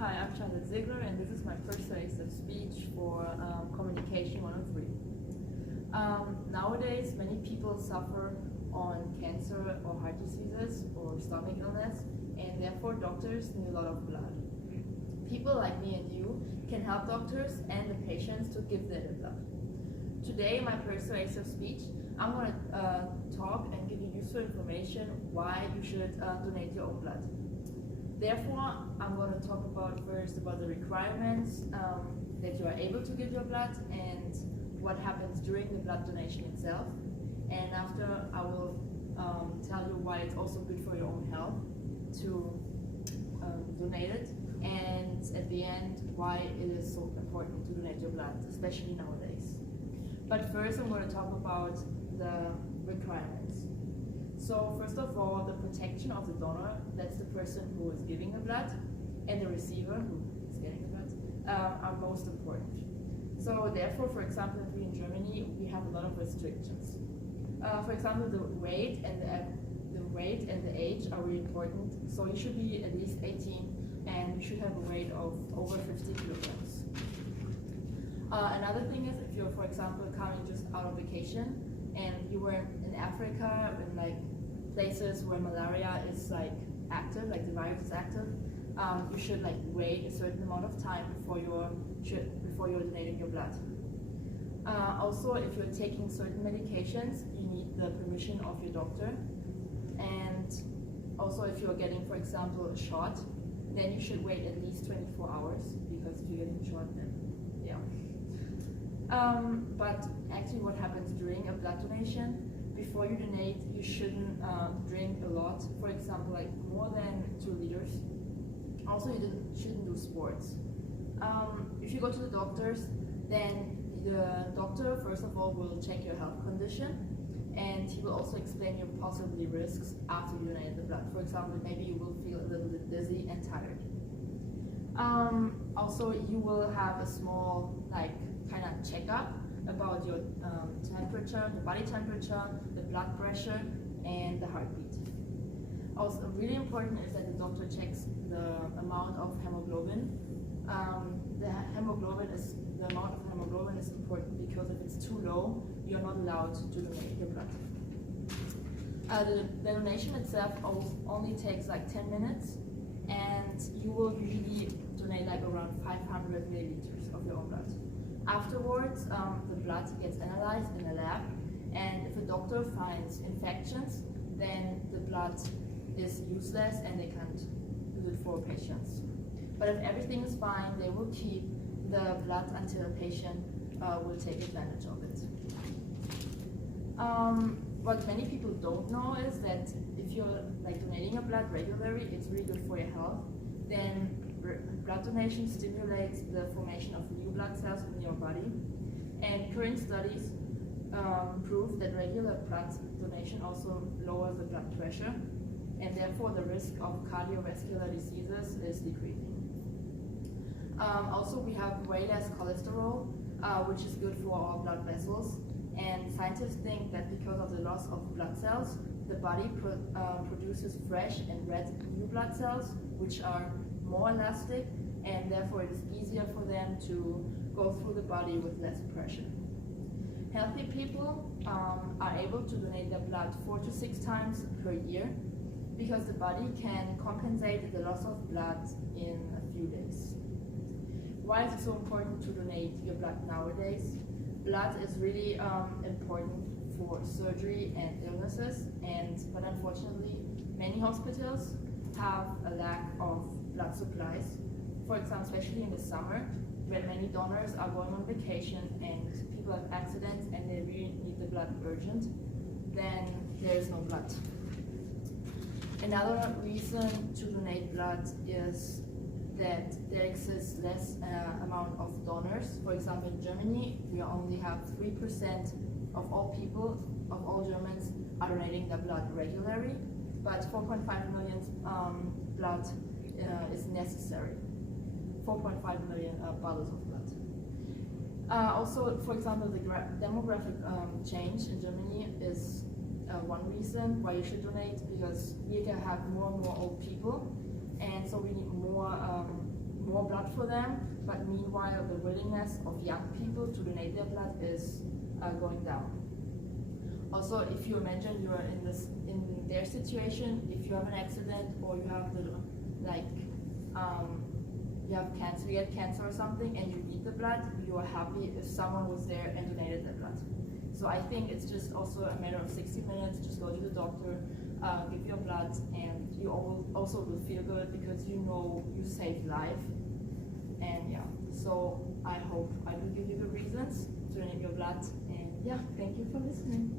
Hi, I'm Charlotte Ziegler, and this is my persuasive speech for Communication 103. Nowadays, many people suffer on cancer or heart diseases or stomach illness, and therefore doctors need a lot of blood. People like me and you can help doctors and the patients to give their blood. Today, in my persuasive speech, I'm going to talk and give you useful information why you should donate your own blood. Therefore, I'm going to talk first about the requirements that you are able to give your blood and what happens during the blood donation itself. And after, I will tell you why it's also good for your own health to donate it, and at the end, why it is so important to donate your blood, especially nowadays. But first, I'm going to talk about the requirements. So first of all, the protection of the donor, that's the person who is giving the blood, and the receiver, who is getting the blood, are most important. So therefore, for example, if we in Germany, we have a lot of restrictions. For example, the weight and the age are really important. So you should be at least 18, and you should have a weight of over 50 kilograms. Another thing is, if you're, for example, coming just out of vacation, and you were in Africa, in like places where malaria is like active, like the virus is active, you should like wait a certain amount of time before you're donating your blood. Also, if you're taking certain medications, you need the permission of your doctor. And also, if you're getting, for example, a shot, then you should wait at least 24 hours, because if you're getting a shot, then yeah. But actually what happens during a blood donation, before you donate, you shouldn't drink a lot, for example, like more than 2 liters. Also, you shouldn't do sports. If you go to the doctors, then the doctor, first of all, will check your health condition, and he will also explain your possibly risks after you donate the blood. For example, maybe you will feel a little bit dizzy and tired. Also, you will have a small, like, kind of checkup about your temperature, the body temperature, the blood pressure, and the heartbeat. Also, really important is that the doctor checks the amount of hemoglobin. The amount of hemoglobin is important, because if it's too low, you're not allowed to donate your blood. The donation itself only takes like 10 minutes, and you will usually donate like around 500 milliliters of your own blood. Afterwards, the blood gets analyzed in a lab, and if a doctor finds infections, then the blood is useless and they can't use it for patients. But if everything is fine, they will keep the blood until a patient will take advantage of it. What many people don't know is that if you're like donating your blood regularly, it's really good for your health. Then blood donation stimulates the formation of new blood cells in your body, and current studies prove that regular blood donation also lowers the blood pressure, and therefore the risk of cardiovascular diseases is decreasing. Also, we have way less cholesterol, which is good for our blood vessels, and scientists think that because of the loss of blood cells, the body produces fresh and red new blood cells, which are more elastic, and therefore it is easier for them to go through the body with less pressure. Healthy people are able to donate their blood 4 to 6 times per year, because the body can compensate the loss of blood in a few days. Why is it so important to donate your blood nowadays? Blood is really important for surgery and illnesses, but unfortunately many hospitals have a lack of blood supplies. For example, especially in the summer, when many donors are going on vacation and people have accidents and they really need the blood urgent, then there is no blood. Another reason to donate blood is that there exists less amount of donors. For example, in Germany, we only have 3% of all people, of all Germans, are donating their blood regularly, but 4.5 million blood is necessary. 4.5 million bottles of blood. Also, for example, the demographic change in Germany is one reason why you should donate, because we can have more and more old people, and so we need more blood for them, but meanwhile the willingness of young people to donate their blood is going down. Also, if you imagine you are in their situation, if you have an accident or you have you have cancer, you get cancer or something, and you need the blood, you are happy if someone was there and donated their blood. So I think it's just also a matter of 60 minutes. Just go to the doctor, give your blood, and you also will feel good because you know you saved life. And yeah, so I hope I will give you the reasons to donate your blood. And yeah, thank you for listening.